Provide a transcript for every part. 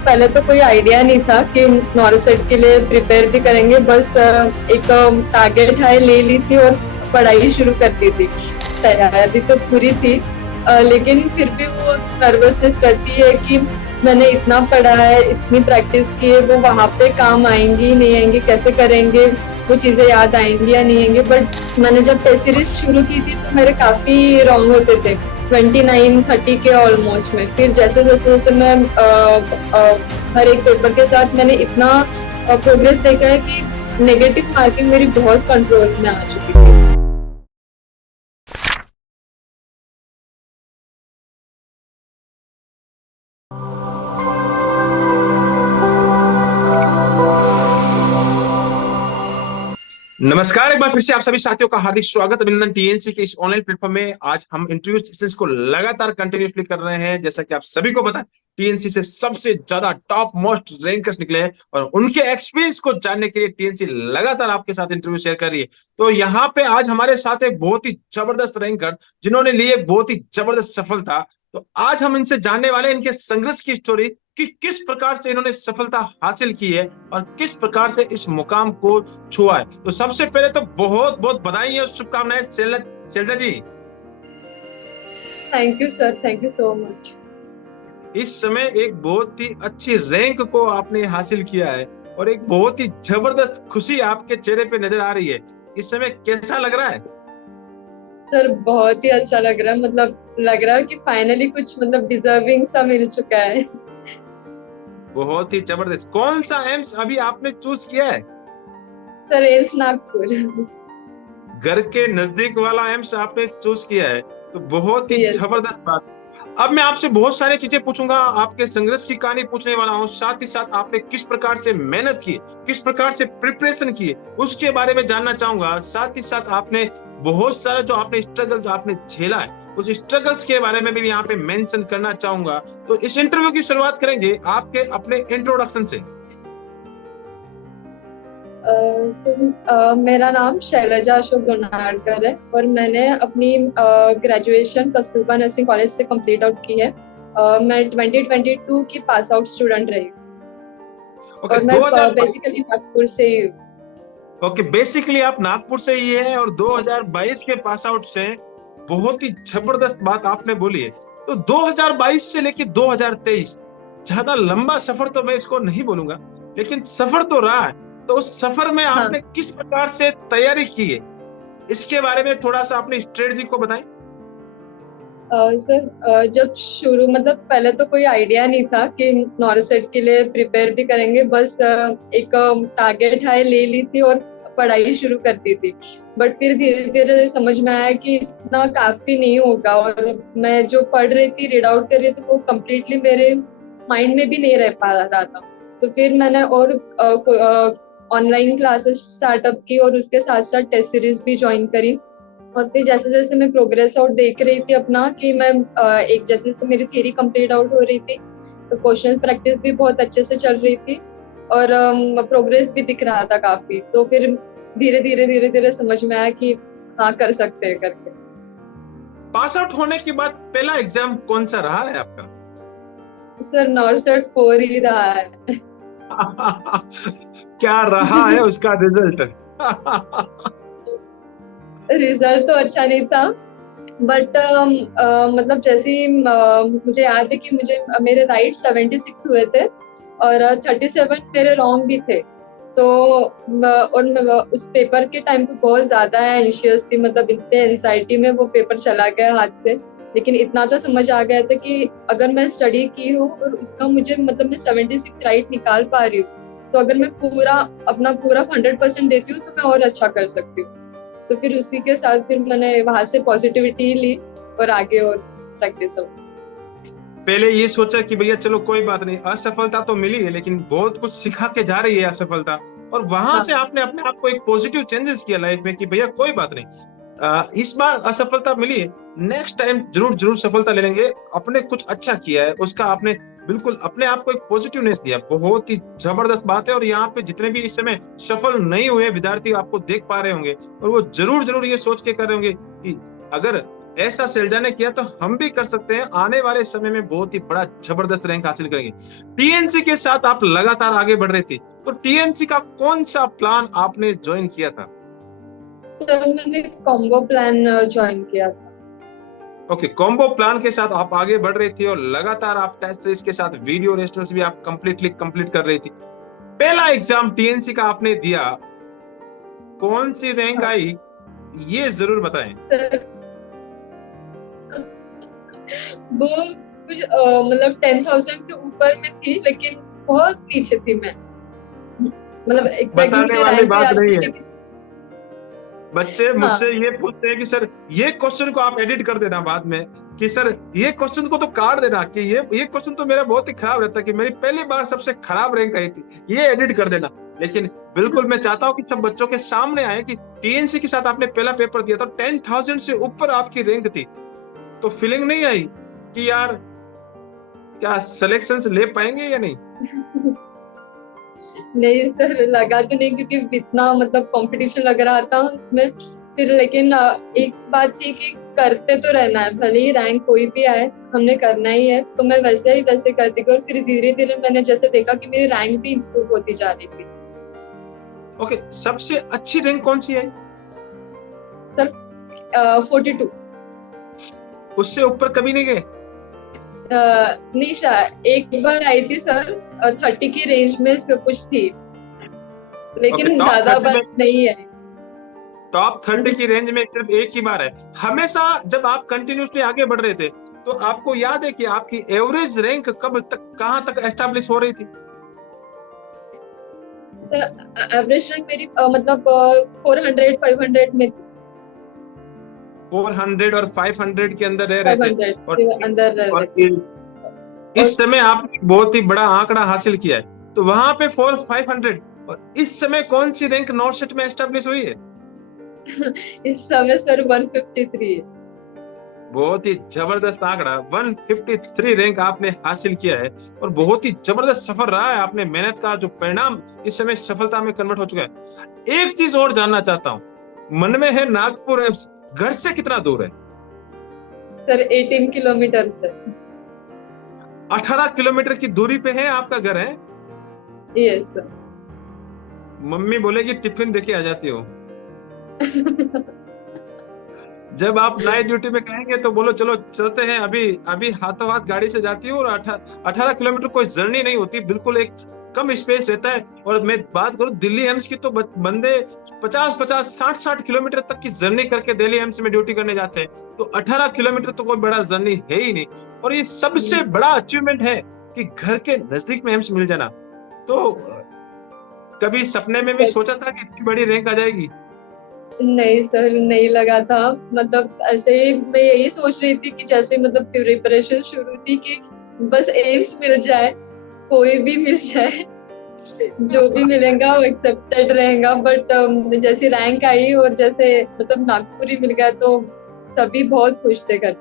पहले तो कोई आइडिया नहीं था कि नॉर्सेट के लिए प्रिपेयर भी करेंगे, बस एक टारगेट है ले ली थी और पढ़ाई शुरू कर दी थी। तैयारी तो पूरी थी, लेकिन फिर भी वो नर्वसनेस रहती है कि मैंने इतना पढ़ा है, इतनी प्रैक्टिस की है, वो वहाँ पे काम आएंगी नहीं आएंगी, कैसे करेंगे, वो चीजें याद आएंगी या नहीं आएंगी। बट मैंने जब टेस्ट सीरीज शुरू की थी तो मेरे काफी रॉन्ग होते थे, 29-30 के ऑलमोस्ट में। फिर जैसे जैसे जैसे मैं हर एक पेपर के साथ मैंने इतना प्रोग्रेस देखा है कि नेगेटिव मार्किंग मेरी बहुत कंट्रोल में आ चुकी थी। नमस्कार, एक बार फिर से आप सभी साथियों का हार्दिक स्वागत, अभिनंदन टीएनसी के इस ऑनलाइन प्लेटफॉर्म में। आज हम इंटरव्यू सेशंस को लगातार कंटिन्यूअसली कर रहे हैं। जैसा कि आप सभी को पता है, टीएनसी से सबसे ज्यादा टॉप मोस्ट रैंकर्स निकले हैं और उनके एक्सपीरियंस को जानने के लिए टीएनसी लगातार आपके साथ इंटरव्यू शेयर कर रही है। तो यहाँ पे आज हमारे साथ एक बहुत ही जबरदस्त रैंकर, जिन्होंने ली एक बहुत ही जबरदस्त सफलता। तो आज हम इनसे जानने वाले इनके संघर्ष की स्टोरी कि किस प्रकार से इन्होंने सफलता हासिल की है और किस प्रकार से इस मुकाम को छुआ है। तो सबसे पहले तो बहुत बहुत बधाई और शुभकामनाएं Shailaja ji. Thank you sir, thank you so much. इस समय एक बहुत ही अच्छी रैंक को आपने हासिल किया है और एक बहुत ही जबरदस्त खुशी आपके चेहरे पे नजर आ रही है। इस समय कैसा लग रहा है? सर बहुत ही अच्छा लग रहा है, मतलब लग रहा है कि फाइनली कुछ मतलब डिजर्विंग सा मिल चुका है। बहुत ही जबरदस्त। कौन सा एम्स अभी आपने चूज किया है? Sir AIIMS Nagpur. घर के नजदीक वाला एम्स आपने चूज किया है, तो बहुत ही यस सर। जबरदस्त बात। अब मैं आपसे बहुत सारी चीजें पूछूंगा, आपके संघर्ष की कहानी पूछने वाला हूँ, साथ ही साथ आपने किस प्रकार से मेहनत की, किस प्रकार से प्रिपरेशन की, उसके बारे में जानना चाहूंगा। साथ ही साथ आपने बहुत सारा जो आपने स्ट्रगल जो आपने झेला है, उस स्ट्रगल्स के बारे में भी यहाँ पे मेंशन करना चाहूंगा। तो इस इंटरव्यू की शुरुआत करेंगे आपके अपने इंट्रोडक्शन से। मेरा नाम शैलजा अशोक दोनाडकर है और मैंने अपनी ग्रेजुएशन कस्तूरबा नर्सिंग कॉलेज से कंप्लीट आउट की है। मैं 2022 की पास आउट स्टूडेंट रही ओके, और मैं 2000। बेसिकली नागपुर से ही हूँ। ओके, बेसिकली आप नागपुर से ही है और 2022 के पास आउट से। बहुत ही जबरदस्त बात आपने बोली है। तो 2022 से लेके 2023, ज्यादा लंबा सफर तो मैं इसको नहीं बोलूंगा, लेकिन सफर तो रहा है। तो उस सफर में हाँ आपने किस प्रकार से तैयारी की है, इसके बारे में थोड़ा सा अपनी स्ट्रेटजी को बताएं। सर जब शुरू मतलब पहले तो कोई आइडिया नहीं था कि नॉर्सेट के लिए प्रिपेयर भी करेंगे, बस एक टारगेट है ले ली थी और पढ़ाई शुरू कर दी थी। बट फिर धीरे धीरे समझ में आया कि इतना काफी नहीं होगा और मैं जो पढ़ रही थी, रीड आउट कर रही थी, वो कम्प्लीटली मेरे माइंड में भी नहीं रह पा रहा था। तो फिर मैंने और ऑनलाइन क्लासेस स्टार्टअप की और उसके साथ साथ टेस्ट सीरीज भी ज्वाइन करी। और फिर जैसे जैसे मैं प्रोग्रेस आउट देख रही थी अपना कि मैं एक जैसे जैसे मेरी थ्योरी कंप्लीट आउट हो रही थी, तो क्वेश्चन प्रैक्टिस भी बहुत अच्छे से चल रही थी और प्रोग्रेस भी दिख रहा था काफी। तो फिर धीरे धीरे समझ में आया कि हाँ कर सकते हैं करके। पास आउट होने के बाद पहला एग्जाम कौन सा रहा है आपका? सर नॉर्सेट 4 ही रहा है। क्या रहा है उसका रिजल्ट? रिजल्ट तो अच्छा नहीं था, बट मतलब जैसे ही मुझे याद है कि मुझे मेरे राइट 76 हुए थे और 37 मेरे रॉन्ग भी थे। तो और मैं उस पेपर के टाइम पे बहुत ज्यादा एंशियस थी, मतलब इतने एंजाइटी में वो पेपर चला गया हाथ से। लेकिन इतना तो समझ आ गया था कि अगर मैं स्टडी की हूँ और उसका मुझे मतलब मैं 76 राइट निकाल पा रही हूँ, तो अगर मैं अपना पूरा 100% देती हूँ तो मैं और अच्छा कर सकती हूँ। तो फिर उसी के साथ फिर मैंने वहां से पॉजिटिविटी ली और आगे और प्रैक्टिस हो। पहले ये सोचा कि भैया चलो कोई बात नहीं, असफलता तो मिली है लेकिन बहुत कुछ सिखा के जा रही है असफलता, और वहां से हाँ आपने अपने आप को एक पॉजिटिव चेंजेस किया लाइफ में कि भैया कोई बात नहीं, इस बार असफलता मिली है, नेक्स्ट टाइम जरूर जरूर सफलता ले लेंगे। अपने कुछ अच्छा किया है, उसका आपने बिल्कुल अपने आप को एक पॉजिटिवनेस दिया। बहुत ही जबरदस्त बात है। और यहाँ पे जितने भी इस समय सफल नहीं हुए विद्यार्थी आपको देख पा रहे होंगे और वो जरूर जरूर ये सोच के कर रहे होंगे कि अगर ऐसा सैलजा ने किया तो हम भी कर सकते हैं, आने वाले समय में बहुत ही बड़ा जबरदस्त रैंक हासिल करेंगे। टीएनसी के साथ आप लगातार आगे बढ़ रही थी, तो टीएनसी का कौन सा प्लान आपने ज्वाइन किया था? सर मैंने कॉम्बो प्लान ज्वाइन किया था। ओके, कॉम्बो प्लान के साथ आप आगे बढ़ रही थी और लगातार आप टेस्ट सीरीज के साथ वीडियो रेस्टर्स भी आप कंप्लीट कर रही थी। पहला एग्जाम टीएनसी का आपने दिया, कौन सी रैंक हाँ आई ये जरूर बताएं। सर, वो कुछ मतलब 10,000 के ऊपर में थी, लेकिन बहुत नीचे थी मैं। मतलब एग्जैक्टली बताने मुझे वाली रैंक भी बात याद नहीं नहीं, है। लेकिन बच्चे मुझसे हाँ ये पूछते हैं कि सर ये क्वेश्चन को आप एडिट कर देना बाद में, कि सर ये क्वेश्चन को तो काट देना, कि ये क्वेश्चन तो मेरा बहुत ही खराब रहता है, कि मेरी पहली बार सबसे खराब रैंक आई थी, ये एडिट कर देना। लेकिन बिल्कुल मैं चाहता हूं कि सब बच्चों के सामने आए कि टीएनसी के साथ आपने पहला पेपर दिया था, 10,000 से ऊपर आपकी रैंक थी, तो फीलिंग नहीं आई कि यार क्या सिलेक्शन ले पाएंगे या नहीं? नहीं सर, लगा तो नहीं, क्योंकि इतना मतलब कंपटीशन लग रहा था उसमें। फिर लेकिन एक बात थी कि करते तो रहना है, भले ही रैंक कोई भी आए, हमने करना ही है। तो मैं वैसे करती गई, और फिर धीरे धीरे मैंने जैसे देखा कि मेरी रैंक भी इम्प्रूव होती जा रही थी। ओके, सबसे अच्छी रैंक कौन सी है? सर 42। उससे ऊपर कभी नहीं गए? नहीं शायद एक बार आई थी सर, 30 की रेंज में से कुछ थी, ओके, लेकिन टॉप ज्यादा 30 बार में, नहीं है। टॉप 30 की रेंज में सिर्फ एक ही बार है। हमेशा जब आप कंटिन्यूसली आगे बढ़ रहे थे, तो आपको याद है कि आपकी एवरेज रैंक कब तक कहां तक एस्टेब्लिश हो रही थी? सर एवरेज रैंक मेरी मतलब 400 500 में थी। 400 और 500 के अंदर रह रहे थे। 500 और के अंदर रह रहे और थे। और इस समय आपने बहुत ही बड़ा आंकड़ा हासिल किया है, तो वहां पे 400 500, और इस समय कौन सी रैंक नॉर्थ में एस्टेब्लिश हुई है? इस समय सर 153 है। बहुत ही जबरदस्त आंकड़ा, 153 रैंक आपने हासिल किया है, और बहुत ही जबरदस्त सफर रहा है। आपने मेहनत का जो परिणाम इस समय सफलता में कन्वर्ट हो चुका है। एक चीज और जानना चाहता हूँ, मन में है नागपुर एम्स, घर से कितना दूर है? सर 18 किलोमीटर से। 18 किलोमीटर की दूरी पे है आपका घर है? Yes sir. मम्मी बोलेगी टिफिन देके आ जाती हो। जब आप नाइट ड्यूटी में कहेंगे तो बोलो चलो चलते हैं, अभी अभी हाथों हाथ गाड़ी से जाती हूँ। और 18 किलोमीटर कोई जर्नी नहीं होती, बिल्कुल एक कम स्पेस रहता है। और मैं बात करूं दिल्ली एम्स की, तो बंदे 50-50 60-60 किलोमीटर तक की जर्नी करके दिल्ली एम्स में ड्यूटी करने जाते हैं। तो 18 किलोमीटर तो कोई बड़ा जर्नी है ही नहीं। और ये सबसे बड़ा अचीवमेंट है कि घर के नजदीक में एम्स मिल जाना। तो कभी सपने में भी सर सोचा था कि इतनी बड़ी रैंक आ जाएगी? नहीं सर, नहीं लगा था। मतलब ऐसे ही मैं यही सोच रही थी कि जैसे मतलब प्रिपरेशन शुरू थी कि बस एम्स मिल जाए, कोई भी मिल जाए, जो भी मिलेगा वो एक्सेप्टेड रहेगा। बट जैसे रैंक आई और जैसे मतलब नागपुर ही मिल गया, तो सभी बहुत खुश थे घर।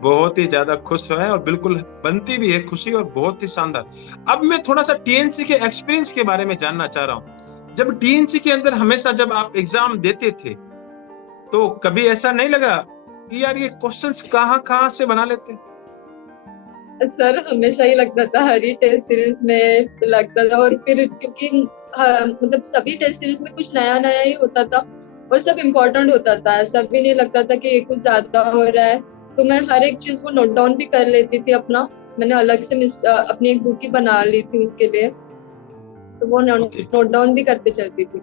बहुत ही ज्यादा खुश है, और बिल्कुल बनती भी है खुशी, और बहुत ही शानदार। अब मैं थोड़ा सा टीएनसी के एक्सपीरियंस के बारे में जानना चाह रहा हूँ। जब टीएनसी के अंदर हमेशा जब आप एग्जाम देते थे, तो कभी ऐसा नहीं लगा कि यार ये क्वेश्चंस कहाँ कहाँ से बना लेते हैं? सर हमेशा ही लगता था, हर ही टेस्ट सीरीज में लगता था। और फिर क्योंकि मतलब सभी टेस्ट सीरीज में कुछ नया नया ही होता था, और सब इम्पोर्टेंट होता था। ऐसा भी नहीं लगता था कि ये कुछ ज्यादा हो रहा है। तो मैं हर एक चीज को नोट डाउन भी कर लेती थी अपना। मैंने अलग से अपनी एक बुक ही बना ली थी उसके लिए, तो वो ओके, नोट डाउन भी करते चलती थी।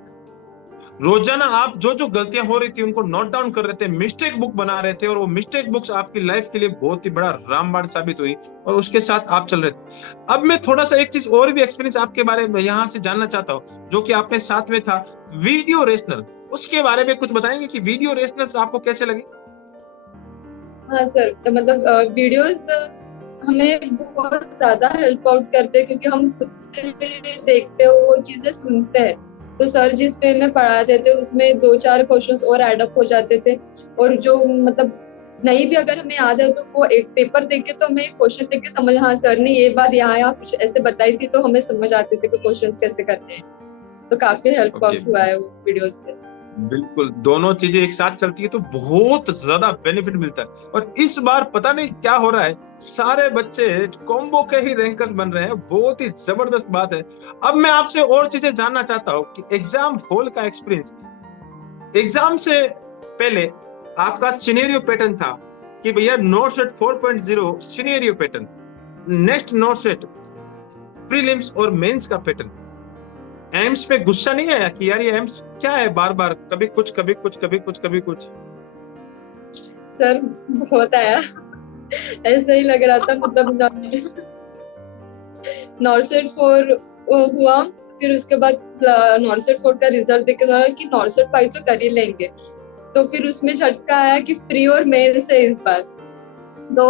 रोजाना आप जो जो गलतियां हो रही थी उनको नोट डाउन कर रहे थे, मिस्टेक बुक बना रहे थे, और वो मिस्टेक बुक्स आपकी लाइफ के लिए बहुत ही बड़ा रामबाण साबित हुई, और उसके साथ आप चल रहे थे। अब मैं थोड़ा सा एक चीज और भी एक्सपीरियंस आपके बारे में यहाँ से जानना चाहता हूँ, जो कि आपने साथ में था, वीडियो रेशनल, उसके बारे में कुछ बताएंगे कि वीडियो रेशनल्स आपको कैसे लगे? हाँ सर, तो मतलब वीडियोस हमें बहुत ज्यादा हेल्प आउट करते हैं, क्योंकि हम खुद से देखते हो वो चीजें सुनते हैं। तो सर जिस वे में पढ़ाते थे उसमें 2-4 क्वेश्चंस और ऐड अप हो जाते थे। और जो मतलब नहीं भी अगर हमें याद है, तो वो एक पेपर देख के तो हमें क्वेश्चन देख के समझ, हाँ सर ने ये बात यहाँ यहाँ कुछ ऐसे बताई थी, तो हमें समझ आते थे कि क्वेश्चंस कैसे करने हैं। तो काफी हेल्प ओके, आउट हुआ है वो वीडियोस से। बिल्कुल, दोनों चीजें एक साथ चलती है तो बहुत ज्यादा बेनिफिट मिलता है। और इस बार पता नहीं क्या हो रहा है, सारे बच्चे कॉम्बो के ही रैंकर्स बन रहे हैं, बहुत ही जबरदस्त बात है। अब मैं आपसे और चीजें जानना चाहता हूँ कि एग्जाम हॉल का एक्सपीरियंस, एग्जाम से पहले आपका सिनेरियो पैटर्न था कि भैया not set 4.0 scenario pattern, next not set prelims और मेंस का पैटर्न। एम्स पे गुस्सा नहीं आया कि यार ये एम्स क्या है, बार बार कभी कुछ कभी कुछ कभी कुछ कभी कुछ? सर बहुत आया। ऐसा ही लग रहा था, मतलब नॉर्सेट 4 हुआ, फिर उसके बाद नॉर्सेट 4 का रिजल्ट देख के कि नॉर्सेट 5 तो कर ही लेंगे, तो फिर उसमें झटका आया कि प्री और मेंस है इस बार। तो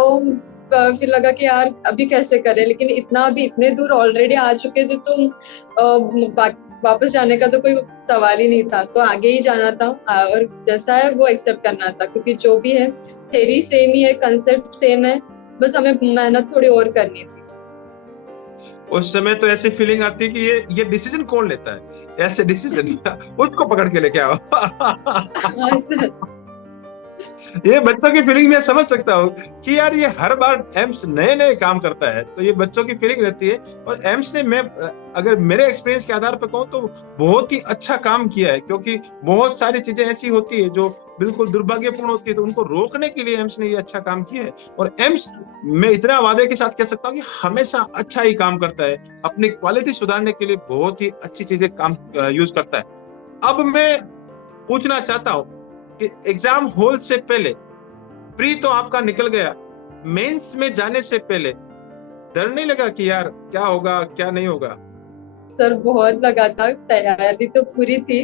फिर लगा कि यार अभी कैसे करें, लेकिन इतना अभी इतने दूर ऑलरेडी आ चुके थे तो वापस जाने का तो कोई सवाल ही नहीं था, तो आगे ही जाना था और जैसा है वो एक्सेप्ट करना था, क्योंकि जो भी है थ्योरी सेम ही है, कंसेप्ट सेम है, बस हमें मेहनत थोड़ी और करनी थी। उस समय तो ऐसी फीलिंग आती है कि ये डिसीजन कौन लेता है, ऐसे डिसीजन उसको पकड़ के लेके आओ। हाँ सर। ये बच्चों की फीलिंग मैं समझ सकता हूँ कि यार ये हर बार एम्स नए नए काम करता है, तो ये बच्चों की फीलिंग रहती है। और एम्स ने, मैं अगर मेरे एक्सपीरियंस के आधार पर कहूँ तो बहुत ही अच्छा काम किया है, क्योंकि बहुत सारी चीजें ऐसी होती है जो बिल्कुल दुर्भाग्यपूर्ण होती है, तो उनको रोकने के लिए एम्स ने ये अच्छा काम किया है। और एम्स, मैं इतना वादे के साथ कह सकता हूँ कि हमेशा अच्छा ही काम करता है, अपनी क्वालिटी सुधारने के लिए बहुत ही अच्छी चीजें काम यूज करता है। अब मैं पूछना चाहता हूँ कि एग्जाम हॉल से पहले, प्री तो आपका निकल गया, मेंस में जाने से पहले डर नहीं लगा कि यार क्या होगा क्या नहीं होगा? सर बहुत लगा था, तैयारी तो पूरी थी,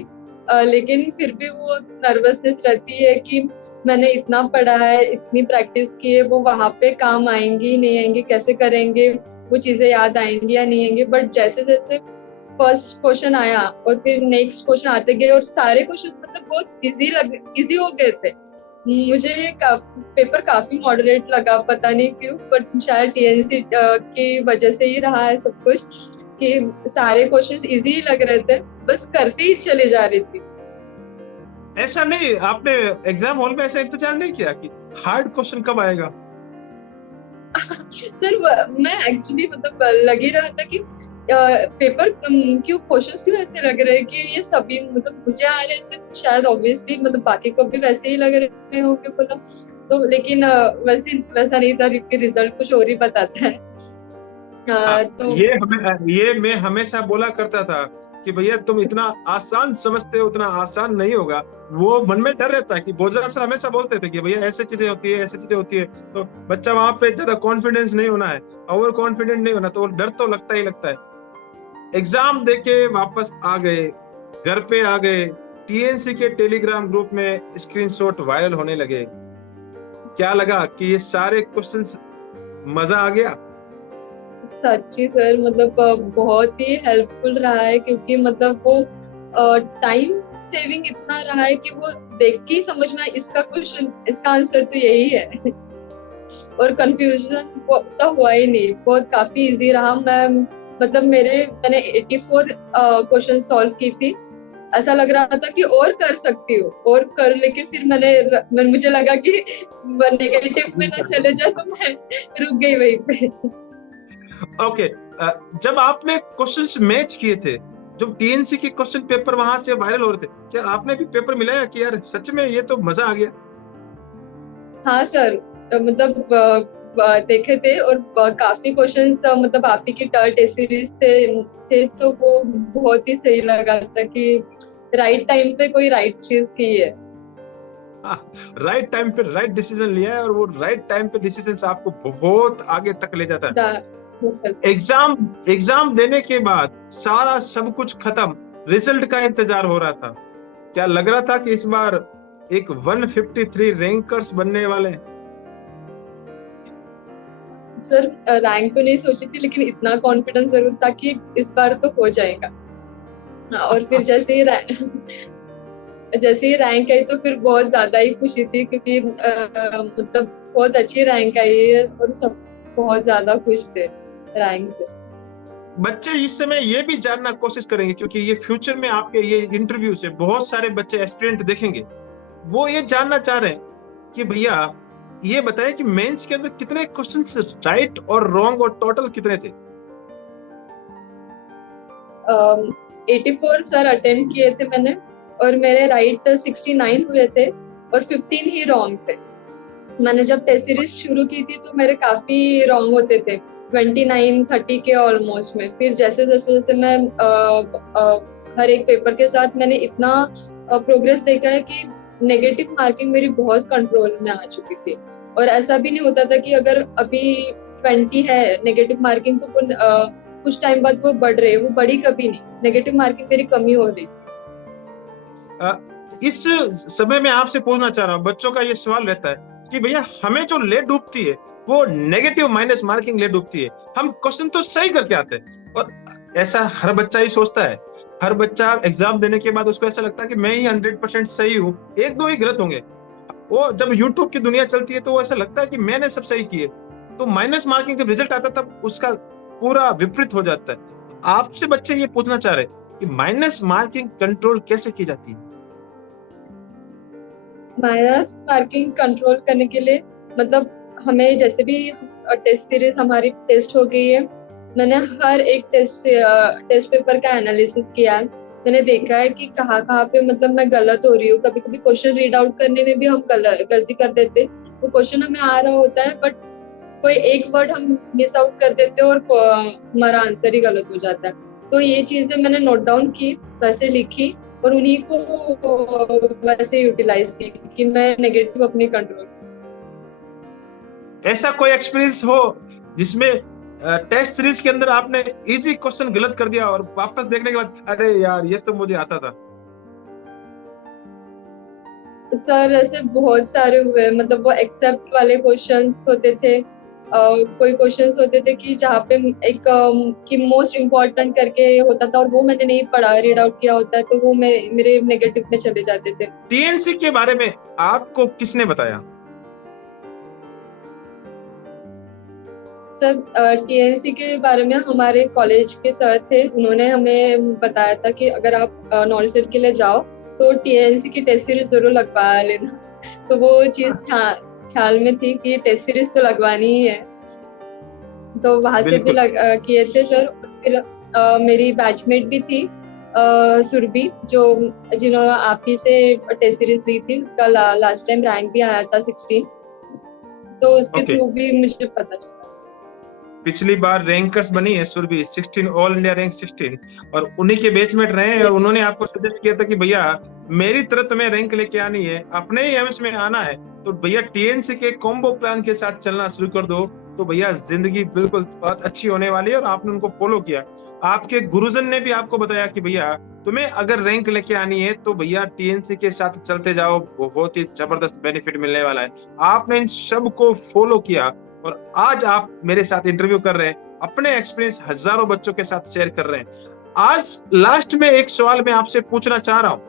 लेकिन फिर भी वो नर्वसनेस रहती है कि मैंने इतना पढ़ा है, इतनी प्रैक्टिस की है, वो वहां पे काम आएंगी नहीं आएंगी, कैसे करेंगे, वो चीजें याद आएंगी या नहीं आएंगी। बट जैसे जैसे फर्स्ट क्वेश्चन आया और फिर नेक्स्ट क्वेश्चन आते गए, और सारे क्वेश्चन मतलब बहुत इजी हो गए थे। मुझे पेपर काफी मॉडरेट लगा, पता नहीं क्यों, बट शायद टीएनसी की वजह से ही रहा है सब कुछ, कि सारे क्वेश्चंस इजी लग रहे थे, बस करते ही चले जा रही थी। ऐसा नहीं, आपने एग्जाम हॉल में ऐसा इंतजार नहीं किया कि हार्ड क्वेश्चन कब आएगा? सर मैं एक्चुअली मतलब लग ही रहा था कि पेपर क्यों, क्वेश्चंस क्यों ऐसे लग रहे हैं कि ये सभी मतलब मुझे आ रहे थे, शायद ऑब्वियसली मतलब बाकी को भी वैसे ही लग रहे होंगे बोला, तो लेकिन वैसा नहीं था, रिजल्ट कुछ और ही बताता है। तो ये मैं हमेशा बोला करता था कि भैया तुम इतना आसान समझते हो, उतना आसान नहीं होगा। वो मन में डर रहता है कि भोजराज सर हमेशा बोलते थे कि भैया ऐसे चीजें होती है, ऐसी चीजें होती है, तो बच्चा वहां पे ज्यादा कॉन्फिडेंस नहीं होना है, ओवर कॉन्फिडेंट नहीं होना, तो वो डर तो लगता ही लगता है। एग्जाम देके वापस आ गए, घर पे आ गए, टीएनसी के टेलीग्राम ग्रुप में स्क्रीनशॉट वायरल होने लगे, क्या लगा कि ये सारे क्वेश्चंस मजा आ गया? सच्ची सर मतलब बहुत ही हेल्पफुल रहा है, क्योंकि मतलब वो टाइम सेविंग इतना रहा है कि वो देख के ही समझ में इसका क्वेश्चन, इसका आंसर तो यही है। और कंफ्यूजन तो हुआ ही नहीं, बहुत काफी इजी रहा। मतलब मैंने 84 क्वेश्चन सॉल्व की थी, ऐसा लग रहा था कि और कर सकती हूँ और कर, लेकिन फिर मुझे लगा कि नेगेटिव में ना चले जाए, तो मैं रुक गई वहीं पे। ओके, जब आपने क्वेश्चंस मैच किए थे, जब टीएनसी के क्वेश्चन पेपर वहां से वायरल हो रहे थे, क्या आपने भी पेपर मिलाया कि यार सच में ये तो मजा आ गया? हाँ सर, मतलब देखे थे, और काफी क्वेश्चंस मतलब आप ही की टेस्ट सीरीज थे, तो वो बहुत ही सही लगा था कि राइट टाइम पे कोई राइट चीज की है। राइट टाइम पे राइट डिसीजन लिया है, और वो राइट टाइम पे डिसीजन आपको बहुत आगे तक ले जाता है। एग्जाम देने के बाद सारा सब कुछ खत्म, रिजल्ट का इंतजार हो रहा था, क्या लग रहा था कि इस बार एक 153 रैंकर्स बनने वाले? सर रैंक तो नहीं सोची थी, लेकिन इतना कॉन्फिडेंस जरूर था कि इस बार तो हो जाएगा। और फिर जैसे ही रैंक आई तो फिर बहुत ज्यादा ही खुशी थी, क्योंकि मतलब बहुत अच्छी रैंक आई है और सब बहुत ज्यादा खुश थे रैंक से। बच्चे इस समय ये भी जानना कोशिश करेंगे, क्योंकि ये फ्यूचर में आपके ये इंटरव्यू से बहुत सारे बच्चे एस्पिरेंट देखेंगे, वो ये जानना चाह रहे हैं कि भैया ये बताएं कि मेंस के अंदर कितने क्वेश्चंस राइट और रॉन्ग और टोटल कितने थे? 84 सर अटेम्प्ट किए थे मैंने, और मेरे राइट 69 हुए थे और 15 ही रॉन्ग थे। मैंने जब टेस्ट सीरीज शुरू की थी तो मेरे काफी रॉन्ग होते थे, 29-30 के ऑलमोस्ट में। फिर जैसे जैसे जैसे मैं हर एक पेपर के साथ मैंने इतना प्रोग्रेस देखा है कि नेगेटिव मार्किंग मेरी बहुत कंट्रोल में आ चुकी थी। और ऐसा भी नहीं होता था कि अगर अभी 20 है नेगेटिव मार्किंग तो कुछ टाइम बाद वो बढ़ रही है, वो बढ़ी कभी नहीं, नेगेटिव मार्किंग मेरी कमी हो रही। इस समय में आपसे पूछना चाह रहा हूँ, बच्चों का ये सवाल रहता है कि भैया हमें जो ले डूबती है वो नेगेटिव माइनस मार्किंग ले डूबती है, हम क्वेश्चन तो सही करके आते हैं, और ऐसा हर बच्चा ही सोचता है। हर बच्चा एग्जाम देने के बाद उसको ऐसा लगता है कि मैं ही 100% सही हूँ, एक दो ही गलत होंगे। वो जब यूट्यूब की दुनिया चलती है तो वो ऐसा लगता है कि मैंने सब सही किए, तो माइनस मार्किंग जब रिजल्ट आता है तब उसका पूरा विपरीत हो जाता है। आपसे बच्चे ये पूछना चाह रहे हैं कि माइनस मार्किंग कंट्रोल कैसे की जाती है? माइनस मार्किंग कंट्रोल करने के लिए मतलब हमें जैसे भी टेस्ट सीरीज हमारी टेस्ट हो गई है, मैंने हर एक टेस्ट पेपर का एनालिसिस किया है। मैंने देखा है कि कहाँ कहाँ पे मतलब मैं गलत हो रही हूँ। कभी कभी क्वेश्चन रीड आउट करने में भी हम गलती कर देते, वो क्वेश्चन हमें आ रहा होता है बट कोई एक वर्ड हम मिस आउट कर देते और हमारा आंसर ही गलत हो जाता है। तो ये चीजें मैंने नोट डाउन की, वैसे लिखी और उन्हीं को वैसे यूटिलाइज की कि मैं नेगेटिव अपनी कंट्रोल। ऐसा कोई एक्सपीरियंस हो जिसमें टेस्ट सीरीज के अंदर आपने इजी क्वेश्चन गलत कर दिया और वापस देखने के बाद अरे यार ये तो मुझे आता था? सर ऐसे बहुत सारे हुए, मतलब वो एक्सेप्ट वाले क्वेश्चंस होते थे। कोई क्वेश्चंस होते थे कि जहाँ पे एक कि मोस्ट इम्पोर्टेंट करके होता था और वो मैंने नहीं पढ़ा, रीड आउट किया होता है, तो वो मेरे नेगेटिव में चले जाते थे। टीएनसी के बारे में आपको किसने बताया? सर टीएनसी के बारे में हमारे कॉलेज के सर थे, उन्होंने हमें बताया था कि अगर आप नॉर्सेट के लिए जाओ तो टीएनसी की टेस्ट सीरीज जरूर लगवा लेना। तो वो चीज ख्याल में थी कि टेस्ट सीरीज तो लगवानी ही है, तो वहां से भी किए थे सर। फिर मेरी बैचमेट भी थी सुरभि, जिन्होंने आप ही से टेस्ट सीरीज ली थी, उसका लास्ट टाइम रैंक भी आया था 16, तो उसके थ्रू भी मुझे पता चला। पिछली बार रैंकर्स बनी है सुरभि, 16 ऑल इंडिया रैंक 16, और उन्हीं के बैचमेट रहे हैं, और उन्होंने आपको सजेस्ट किया था कि भैया मेरी तरह तुम्हें रैंक लेके आनी है, अपने ही एम्स में आना है, तो भैया टीएनसी के कॉम्बो प्लान के साथ चलना शुरू कर दो, तो भैया जिंदगी बिल्कुल बहुत अच्छी होने वाली है। और आपने उनको फॉलो किया। आपके गुरुजन ने भी आपको बताया कि भैया तुम्हें अगर रैंक लेके आनी है तो भैया टीएनसी के साथ चलते जाओ, बहुत ही जबरदस्त बेनिफिट मिलने वाला है। आपने इन सब को फॉलो किया और आज आप मेरे साथ इंटरव्यू कर रहे हैं, अपने एक्सपीरियंस हजारों बच्चों के साथ शेयर कर रहे हैं। आज लास्ट में एक सवाल मैं आपसे पूछना चाह रहा हूं,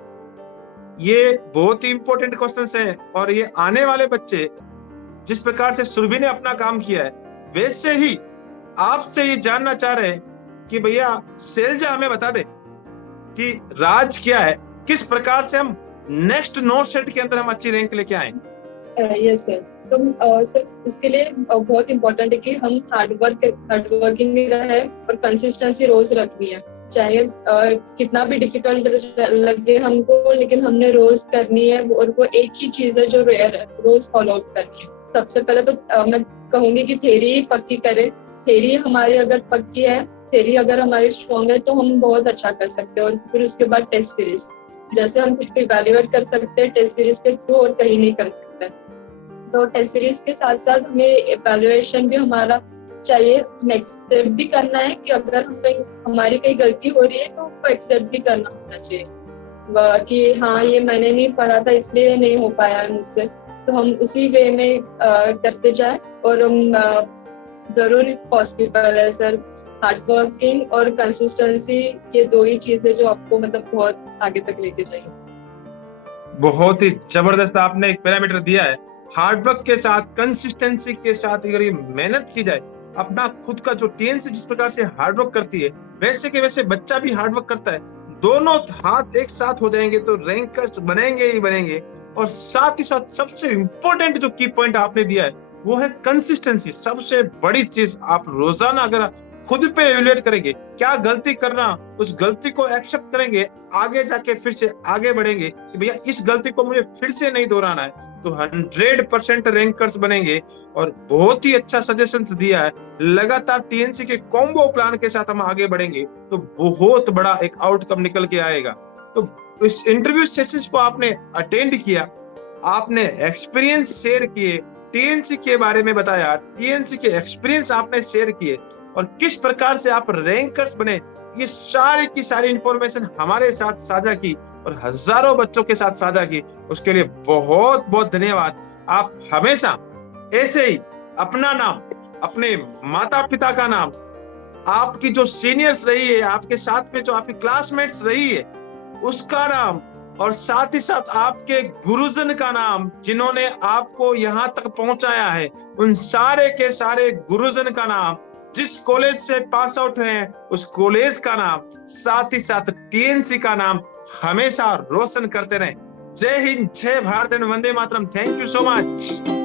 ये बहुत ही इंपॉर्टेंट क्वेश्चंस है, और ये आने वाले बच्चे जिस प्रकार से सुरभि ने अपना काम किया है, वैसे ही आपसे ये जानना चाह रहे हैं कि भैया शैलजा हमें बता दे कि राज क्या है, किस प्रकार से हम नेक्स्ट नॉर्सेट के अंदर हम अच्छी रैंक लेके आए। यस सर, तो सर उसके लिए बहुत इम्पोर्टेंट है कि हम हार्डवर्किंग रहे और कंसिस्टेंसी रोज रखनी है, चाहे कितना भी डिफिकल्ट लगे हमको, लेकिन हमने रोज करनी है। और वो एक ही चीज है जो रोज फॉलो अप करनी है। सबसे पहले तो मैं कहूंगी कि थ्योरी पक्की करें। थ्योरी हमारी अगर पक्की है, थ्योरी अगर हमारी स्ट्रॉन्ग है तो हम बहुत अच्छा कर सकते हैं। और फिर उसके बाद टेस्ट सीरीज, जैसे हम खुद को इवैल्यूएट कर सकते हैं टेस्ट सीरीज के थ्रू, और कहीं नहीं कर सकते। तो टेस्ट सीरीज के साथ साथ हमें इवैल्यूएशन भी हमारा चाहिए, हमें एक्सेप्ट भी करना है कि अगर हमारी कहीं गलती हो रही है तो उसको एक्सेप्ट भी करना होना चाहिए कि हाँ ये मैंने नहीं पढ़ा था इसलिए नहीं हो पाया मुझसे, तो हम उसी वे में करते जाए। और हम जरूर पॉसिबल है सर, हार्डवर्किंग और कंसिस्टेंसी, ये दो ही चीजें जो आपको मतलब बहुत आगे तक लेके जाएंगे। बहुत ही जबरदस्त आपने एक पैरामीटर दिया है, हार्डवर्क के साथ कंसिस्टेंसी के साथ अगर ये मेहनत की जाए अपना खुद का जो टीएनसी जिस प्रकार से हार्डवर्क करती है, वैसे के वैसे बच्चा भी हार्डवर्क करता है, दोनों हाथ एक साथ हो जाएंगे तो रैंकर्स बनेंगे ही बनेंगे। और साथ ही साथ सबसे इंपॉर्टेंट जो की पॉइंट आपने दिया है वो है कंसिस्टेंसी। सबसे बड़ी चीज, आप रोजाना अगर खुद पे एवेल्युएट करेंगे, क्या गलती करना, उस गलती को एक्सेप्ट करेंगे, आगे जाके फिर से आगे बढ़ेंगे कि भैया इस गलती को मुझे फिर से नहीं दोहराना है, तो 100% रैंकर्स बनेंगे। और बहुत ही अच्छा सजेशंस दिया है, लगातार टीएनसी के कॉम्बो प्लान के साथ हम आगे बढ़ेंगे तो बहुत बड़ा एक आउटकम निकल के आएगा। तो इस इंटरव्यू सेशंस को आपने अटेंड किया, आपने एक्सपीरियंस शेयर किए, टीएनसी के बारे में बताया, टीएनसी के एक्सपीरियंस आपने शेयर किए और किस प्रकार से आप रैंकर्स बने, ये सारी की सारी इंफॉर्मेशन हमारे साथ साझा की और हजारों बच्चों के साथ साझा की, उसके लिए बहुत बहुत धन्यवाद। आप हमेशा ऐसे ही अपना नाम, अपने माता पिता का नाम, आपकी जो सीनियर्स रही है, आपके साथ में जो आपकी क्लासमेट्स रही है उसका नाम, और साथ ही साथ आपके गुरुजन का नाम जिन्होंने आपको यहाँ तक पहुंचाया है, उन सारे के सारे गुरुजन का नाम, जिस कॉलेज से पास आउट हैं उस कॉलेज का नाम, साथ ही साथ टीएनसी का नाम हमेशा रोशन करते रहें। जय हिंद, जय Bharat and Vande Mataram. Thank you so much.